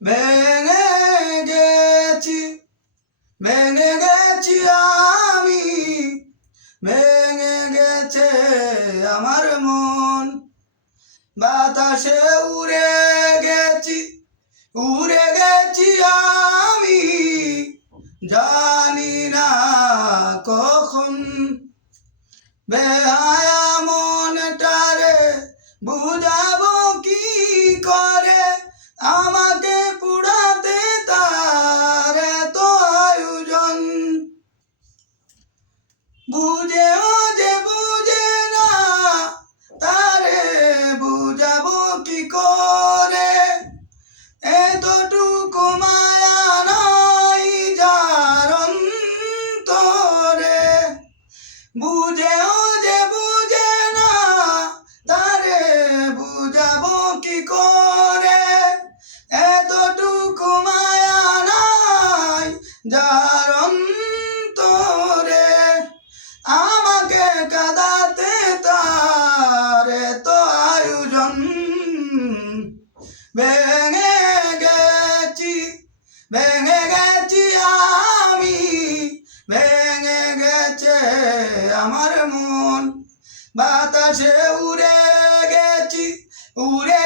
ভেঙে গেছি, ভেঙে গেছি আমি, ভেঙে গেছে আমার মন। বাতাসে উড়ে গেছি, উড়ে গেছি আমি, জানি না কখন। বেহায়া মনটারে বুঝাবো কি করে, আমাকে পুড়াতে তার এত আয়োজন। বুঝেও যে বুঝে না, তারে বুঝাবো কি করে, এতটুকু মায়া নাই যার অন্তরে। বুঝেও যে বুঝে না, তারে বুঝাবো কি করে, এতটুকু মায়া নাই যার অন্তরে। আমাকে কাঁদাতে তার এত আয়োজন। ভেঙে গেছি, ভেঙে গেছি আমি, ভেঙে গেছে আমার মন। বাতাসে উড়ে গেছি, উড়ে